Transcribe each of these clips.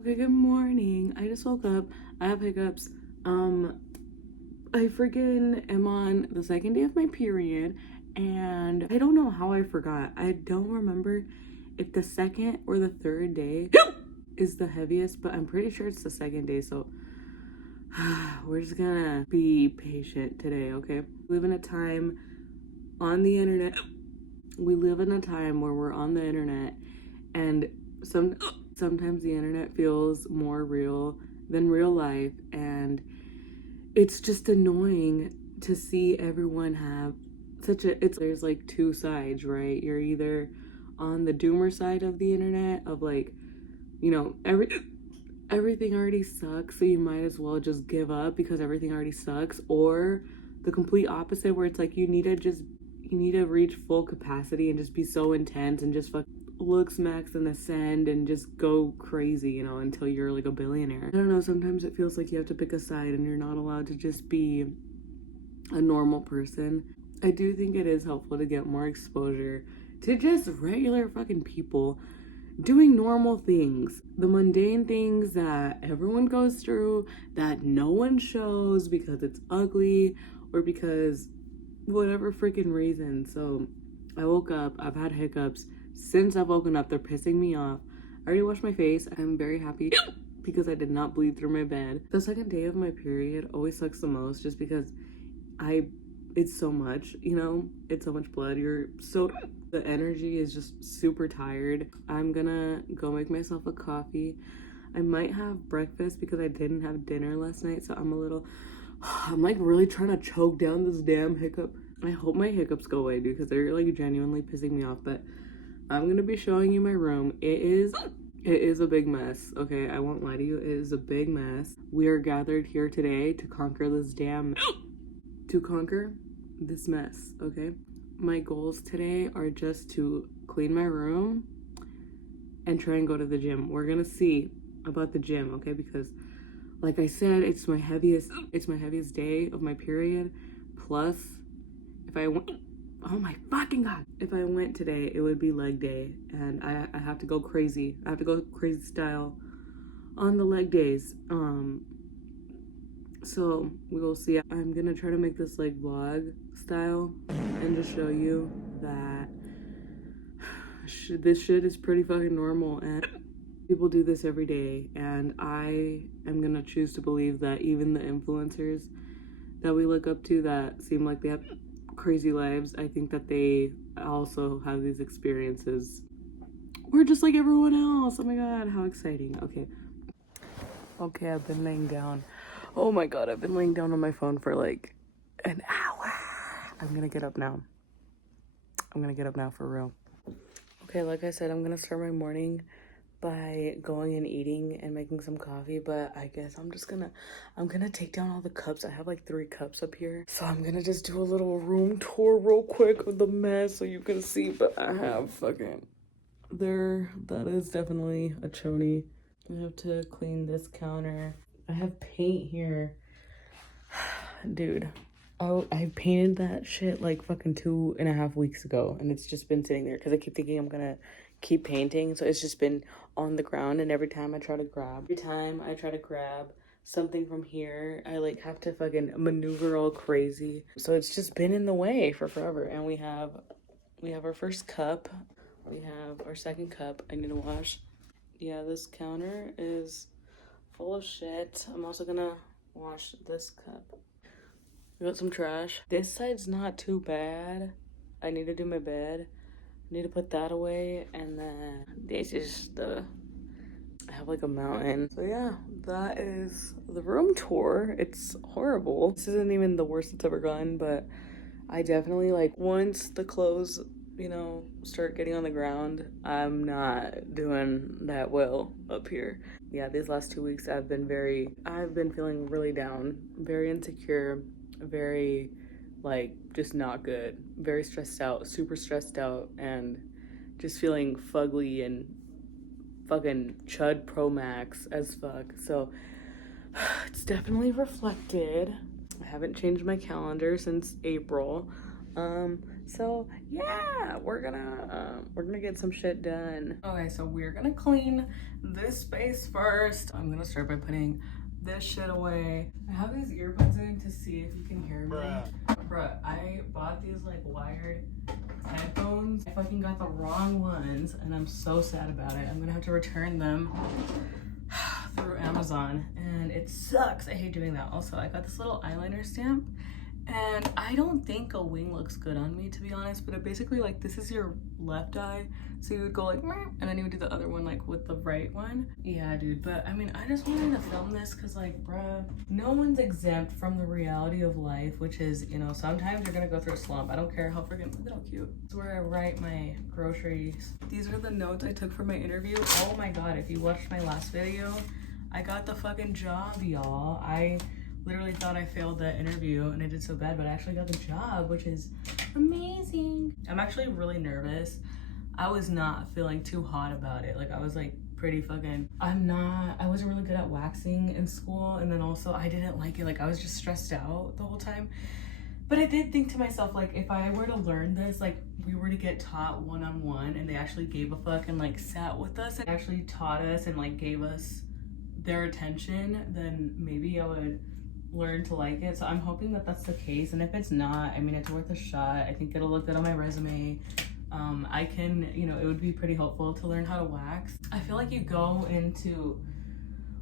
Okay, good morning. I just woke up. I have hiccups. I freaking am on the second day of my period, and I don't know how I forgot. I don't remember if the second or the third day is the heaviest, but I'm pretty sure it's the second day, so we're just gonna be patient today, okay? We live in a time on the internet. We live in a time where we're on the internet, and sometimes the internet feels more real than real life, and it's just annoying to see everyone have there's like two sides, right? You're either on the doomer side of the internet of like, everything already sucks, so you might as well just give up because everything already sucks, or the complete opposite where it's like you need to reach full capacity and just be so intense and just look, smacks, and ascend and just go crazy, until you're like a billionaire. I don't know, sometimes it feels like you have to pick a side and you're not allowed to just be a normal person. I do think it is helpful to get more exposure to just regular fucking people doing normal things, the mundane things that everyone goes through that no one shows because it's ugly or because whatever freaking reason. So I woke up, I've had hiccups since I've woken up. They're pissing me off. I already washed my face. I'm very happy because I did not bleed through my bed. The second day of my period always sucks the most just because it's so much, it's so much blood. The energy is just super tired. I'm gonna go make myself a coffee. I might have breakfast because I didn't have dinner last night, so I'm like really trying to choke down this damn hiccup. I hope my hiccups go away, dude, because they're like genuinely pissing me off. But I'm gonna be showing you my room. It is a big mess, okay? I won't lie to you, it is a big mess. We are gathered here today to conquer this mess, okay? My goals today are just to clean my room and try and go to the gym. We're gonna see about the gym, okay? Because like I said, it's my heaviest day of my period. Plus, if I went, oh my fucking god, if I went today, it would be leg day, and I have to go crazy. I have to go crazy style on the leg days. So we will see. I'm gonna try to make this like vlog style and just show you that this shit is pretty fucking normal and people do this every day, and I am gonna choose to believe that even the influencers that we look up to that seem like they have crazy lives, I think that they also have these experiences. We're just like everyone else. Oh my god, how exciting. Okay, I've been laying down. Oh my god, I've been laying down on my phone for like an hour. I'm gonna get up now. For real. Okay, like I said, I'm gonna start my morning by going and eating and making some coffee, but I guess I'm gonna take down all the cups. I have like 3 cups up here, so I'm gonna just do a little room tour real quick of the mess so you can see. But I have that is definitely a choni. I have to clean this counter. I have paint here. Dude, I painted that shit like fucking 2.5 weeks ago, and it's just been sitting there because I keep thinking I'm gonna keep painting, so it's just been on the ground, and every time I try to grab something from here, I like have to fucking maneuver all crazy. So it's just been in the way for forever. And we have our first cup. We have our second cup I need to wash. Yeah, this counter is full of shit. I'm also gonna wash this cup. We got some trash. This side's not too bad. I need to do my bed. I need to put that away, and then this is I have like a mountain. So yeah, that is the room tour. It's horrible. This isn't even the worst it's ever gotten, but I definitely like once the clothes, start getting on the ground, I'm not doing that well up here. Yeah, these last 2 weeks I've been feeling really down, very insecure, very like just not good, very stressed out, super stressed out, and just feeling fugly and fucking chud pro max as fuck. So it's definitely reflected. I haven't changed my calendar since April. So yeah, we're gonna get some shit done. Okay, so we're gonna clean this space first. I'm gonna start by putting this shit away. I have these earbuds in to see if you can hear me. Bruh, I bought these like wired headphones. I fucking got the wrong ones and I'm so sad about it. I'm gonna have to return them through Amazon and it sucks. I hate doing that. Also, I got this little eyeliner stamp and I don't think a wing looks good on me, to be honest, but it basically, like, this is your left eye, so you would go like, and then you would do the other one like with the right one. Yeah, dude, but I mean, I just wanted to film this because, like, bruh, no one's exempt from the reality of life, which is, you know, sometimes you're gonna go through a slump. I don't care how freaking, look at how cute. This is where I write my groceries. These are the notes I took for my interview. Oh my god, if you watched my last video, I got the fucking job, y'all. I literally thought I failed that interview and I did so bad, but I actually got the job, which is amazing. I'm actually really nervous. I was not feeling too hot about it. Like, I was like pretty fucking, I wasn't really good at waxing in school, and then also I didn't like it. Like, I was just stressed out the whole time. But I did think to myself, like, if I were to learn this, like, we were to get taught one-on-one and they actually gave a fuck and like sat with us and actually taught us and like gave us their attention, then maybe I would learn to like it. So I'm hoping that that's the case, and if it's not, I mean, it's worth a shot. I think it'll look good on my resume. I can, you know, it would be pretty helpful to learn how to wax. I feel like you go into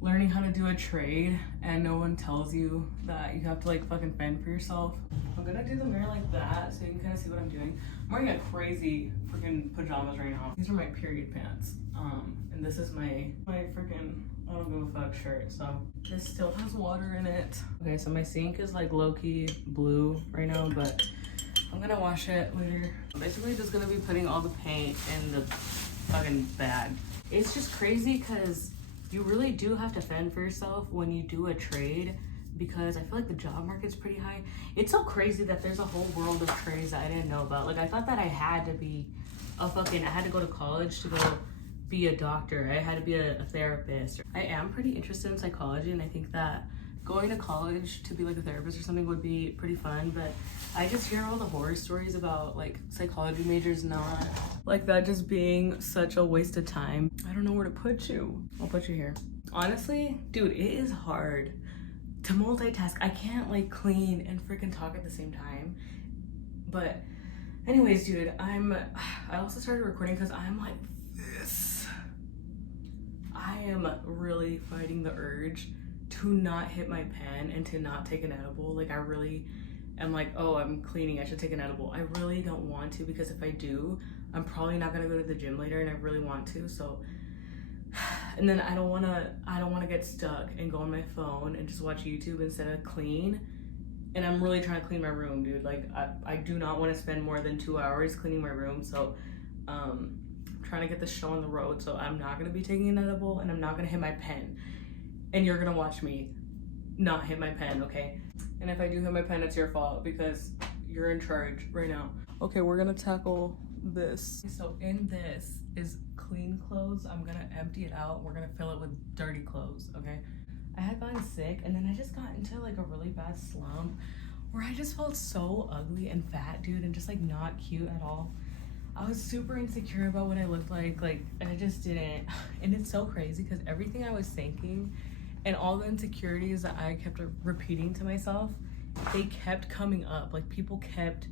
learning how to do a trade and no one tells you that you have to like fucking fend for yourself. I'm gonna do the mirror like that so you can kind of see what I'm doing. I'm wearing a crazy freaking pajamas right now. These are my period pants. And this is my freaking I don't give a fuck shirt. So this still has water in it. Okay, so my sink is like low-key blue right now, but I'm gonna wash it later. I'm basically just gonna be putting all the paint in the fucking bag. It's just crazy because you really do have to fend for yourself when you do a trade, because I feel like the job market's pretty high. It's so crazy that there's a whole world of trades that I didn't know about. Like, I thought that I had to be I had to go to college to go be a doctor. I had to be a therapist. I am pretty interested in psychology, and I think that going to college to be like a therapist or something would be pretty fun, but I just hear all the horror stories about like psychology majors not like that just being such a waste of time. I don't know where to put you. I'll put you here. Honestly, dude, it is hard to multitask. I can't like clean and freaking talk at the same time. But anyways, dude, I also started recording because I'm like this. I am really fighting the urge to not hit my pen and to not take an edible. Like, I really am like, oh, I'm cleaning, I should take an edible. I really don't want to, because if I do, I'm probably not gonna go to the gym later, and I really want to. So, and then I don't wanna get stuck and go on my phone and just watch YouTube instead of clean. And I'm really trying to clean my room, dude. Like, I do not want to spend more than 2 hours cleaning my room. So I'm trying to get this show on the road. So I'm not gonna be taking an edible, and I'm not gonna hit my pen. And you're gonna watch me not hit my pen, okay? And if I do hit my pen, it's your fault, because you're in charge right now. Okay, we're gonna tackle this. So in this is clean clothes. I'm gonna empty it out. We're gonna fill it with dirty clothes, okay? I had gotten sick, and then I just got into like a really bad slump where I just felt so ugly and fat, dude, and just like not cute at all. I was super insecure about what I looked like, and I just didn't. And it's so crazy because everything I was thinking and all the insecurities that I kept repeating to myself, they kept coming up. Like, people kept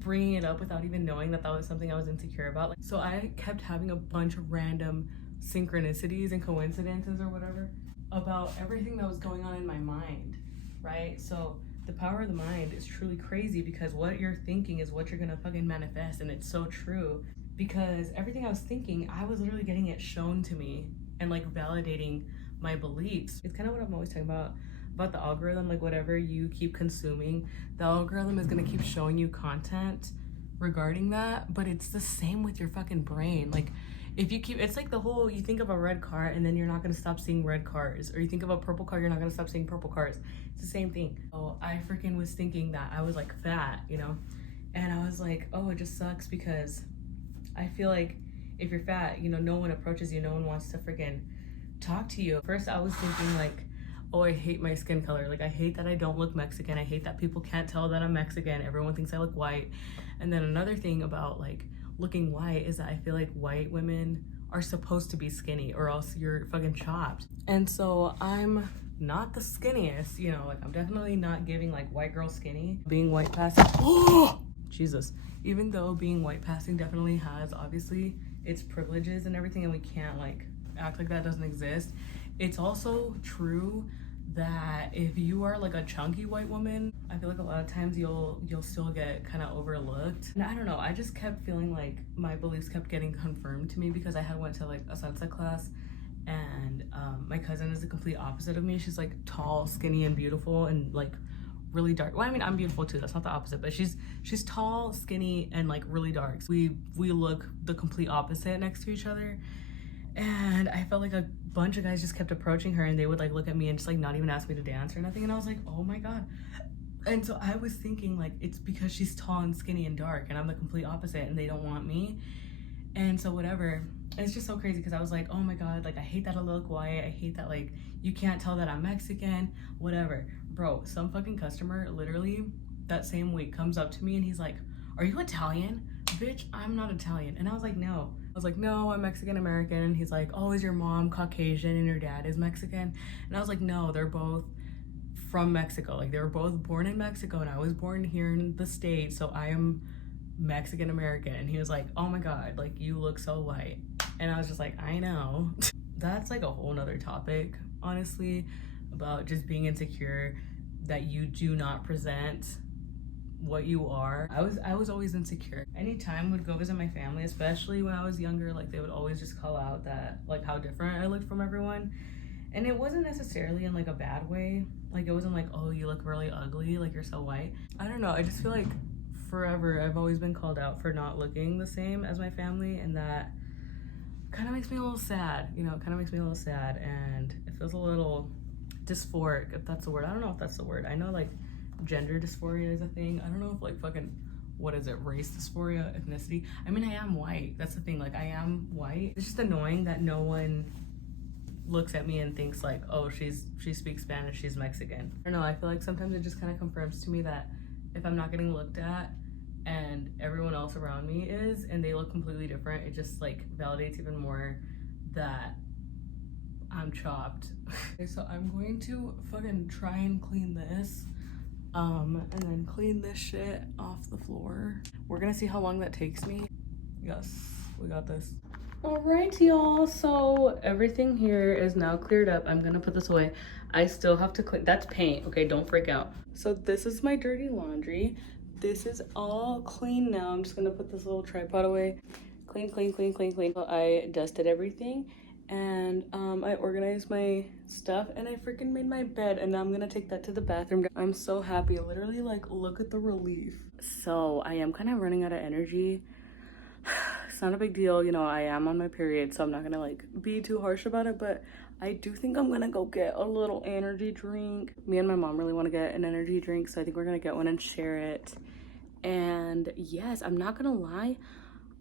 bringing it up without even knowing that that was something I was insecure about. Like, so I kept having a bunch of random synchronicities and coincidences or whatever about everything that was going on in my mind, right? So the power of the mind is truly crazy, because what you're thinking is what you're gonna fucking manifest. And it's so true, because everything I was thinking, I was literally getting it shown to me and like validating my beliefs. It's kind of what I'm always talking about the algorithm. Like, whatever you keep consuming, the algorithm is gonna keep showing you content regarding that. But it's the same with your fucking brain. Like, if you keep, it's like the whole, you think of a red car and then you're not gonna stop seeing red cars, or you think of a purple car, you're not gonna stop seeing purple cars. It's the same thing. Oh, I freaking was thinking that I was like fat, you know? And I was like, oh, it just sucks, because I feel like if you're fat, you know, no one approaches you, no one wants to freaking talk to you. First I was thinking like, oh, I hate my skin color. Like, I hate that I don't look Mexican. I hate that people can't tell that I'm Mexican. Everyone thinks I look white. And then another thing about like looking white is that I feel like white women are supposed to be skinny or else you're fucking chopped. And so I'm not the skinniest, you know, like I'm definitely not giving like white girl skinny. Being white passing, oh Jesus, even though being white passing definitely has obviously its privileges and everything, and we can't like act like that doesn't exist, it's also true that if you are like a chunky white woman, I feel like a lot of times you'll still get kind of overlooked. And I don't know, I just kept feeling like my beliefs kept getting confirmed to me because I had went to like a sunset class, and my cousin is the complete opposite of me. She's like tall, skinny, and beautiful, and like really dark. Well, I mean, I'm beautiful too, that's not the opposite, but she's tall, skinny, and like really dark. So we look the complete opposite next to each other. And I felt like a bunch of guys just kept approaching her, and they would like look at me and just like not even ask me to dance or nothing. And I was like, oh my God. And so I was thinking like, it's because she's tall and skinny and dark and I'm the complete opposite and they don't want me. And so whatever, it's just so crazy because I was like, oh my God, like I hate that I look white. I hate that like you can't tell that I'm Mexican, whatever. Bro, some fucking customer literally that same week comes up to me and he's like, are you Italian? Bitch, I'm not Italian. And I was like, no. I was like, no, I'm Mexican American. And he's like, oh, is your mom Caucasian and your dad is Mexican? And I was like, no, they're both from Mexico. Like they were both born in Mexico and I was born here in the States, so I am Mexican American. And he was like, oh my God, like you look so white. And I was just like, I know. That's like a whole nother topic, honestly, about just being insecure that you do not present what you are. I was always insecure. Anytime I would go visit my family, especially when I was younger, like they would always just call out that like how different I looked from everyone. And it wasn't necessarily in like a bad way. Like it wasn't like, oh, you look really ugly, like you're so white. I don't know, I just feel like forever I've always been called out for not looking the same as my family, and that kind of makes me a little sad, you know, it kind of makes me a little sad, and it feels a little dysphoric, if that's the word. I don't know if that's the word. I know like gender dysphoria is a thing. I don't know if like fucking, what is it, race dysphoria, ethnicity. I mean, I am white, that's the thing, like I am white. It's just annoying that no one looks at me and thinks like, oh, she speaks Spanish, she's Mexican. I don't know, I feel like sometimes it just kind of confirms to me that if I'm not getting looked at and everyone else around me is, and they look completely different, it just like validates even more that I'm chopped. Okay, so I'm going to fucking try and clean this and then clean this shit off the floor. We're gonna see how long that takes me. Yes, we got this. All right, y'all, so everything here is now cleared up. I'm gonna put this away. I still have to clean. That's paint, okay, don't freak out. So this is my dirty laundry. This is all clean now. I'm just gonna put this little tripod away. Clean, clean, clean, clean, clean. So I dusted everything, and I organized my stuff, and I freaking made my bed, and now I'm gonna take that to the bathroom. I'm so happy. Literally, like, look at the relief. So I am kind of running out of energy. It's not a big deal, you know, I am on my period, so I'm not gonna like be too harsh about it, but I do think I'm gonna go get a little energy drink. Me and my mom really want to get an energy drink, so I think we're gonna get one and share it. And yes, I'm not gonna lie,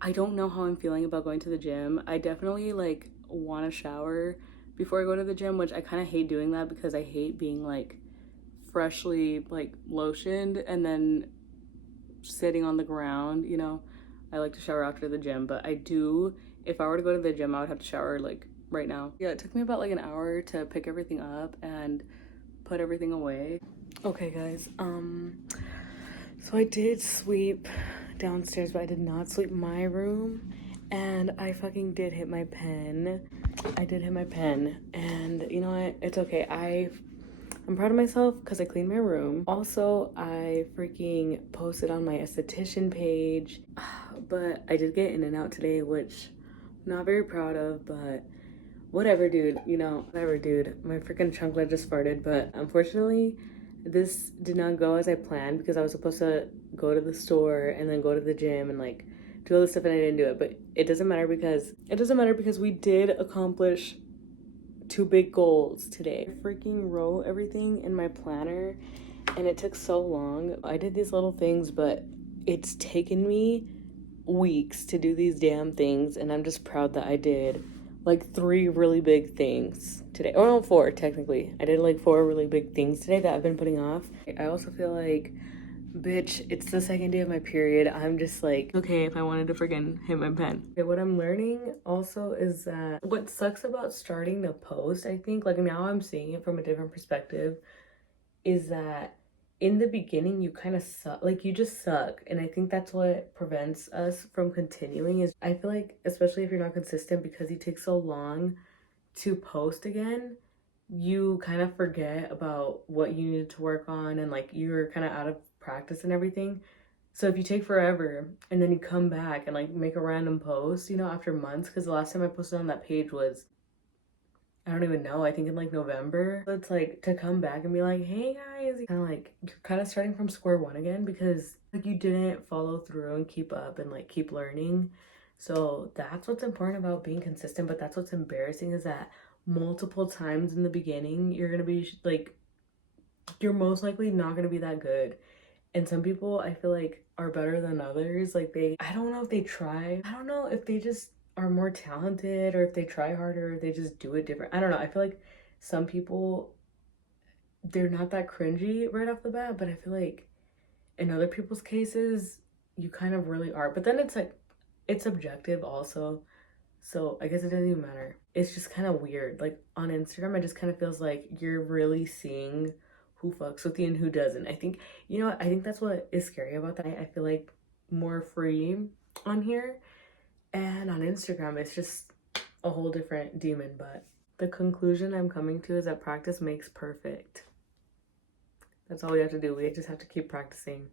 I don't know how I'm feeling about going to the gym. I definitely like want to shower before I go to the gym, which I kind of hate doing that because I hate being like freshly like lotioned and then sitting on the ground, you know. I like to shower after the gym, but I do, if I were to go to the gym, I would have to shower like right now. Yeah, it took me about like an hour to pick everything up and put everything away. Okay guys, so I did sweep downstairs, but I did not sweep my room, and I fucking did hit my pen. I did hit my pen, and you know what, it's okay. I'm proud of myself because I cleaned my room. Also, I freaking posted on my esthetician page, but I did get in and out today, which I'm not very proud of, but whatever, dude, you know, whatever, dude. My freaking chunklet just farted, but unfortunately, this did not go as I planned because I was supposed to go to the store and then go to the gym and like do all this stuff, and I didn't do it. But it doesn't matter because we did accomplish 2 big goals today. I freaking wrote everything in my planner and it took so long. I did these little things, but it's taken me weeks to do these damn things, and I'm just proud that I did like 3 really big things today. Oh no, 4 technically. I did like 4 really big things today that I've been putting off. I also feel like, bitch, it's the second day of my period. I'm just like, okay, if I wanted to friggin' hit my pen. Okay, what I'm learning also is that what sucks about starting to post, I think, like now I'm seeing it from a different perspective, is that in the beginning you kind of suck, like you just suck, and I think that's what prevents us from continuing. Is I feel like, especially if you're not consistent, because you take so long to post again, you kind of forget about what you needed to work on, and like you're kind of out of practice and everything. So if you take forever and then you come back and like make a random post, you know, after months, because the last time I posted on that page was, I don't even know, I think in like November. So it's like to come back and be like, hey guys, kind of like you're kind of starting from square one again, because like you didn't follow through and keep up and like keep learning. So that's what's important about being consistent. But that's what's embarrassing, is that multiple times in the beginning you're gonna be like, you're most likely not gonna be that good. And some people, I feel like, are better than others. Like I don't know if they try, I don't know if they just are more talented, or if they try harder, or they just do it different. I don't know. I feel like some people, they're not that cringy right off the bat, but I feel like in other people's cases, you kind of really are. But then it's like, it's subjective also. So I guess it doesn't even matter. It's just kind of weird. Like on Instagram, it just kind of feels like you're really seeing who fucks with you and who doesn't. I think, you know what? I think that's what is scary about that. I feel like more free on here, and on Instagram, it's just a whole different demon. But the conclusion I'm coming to is that practice makes perfect. That's all we have to do. We just have to keep practicing.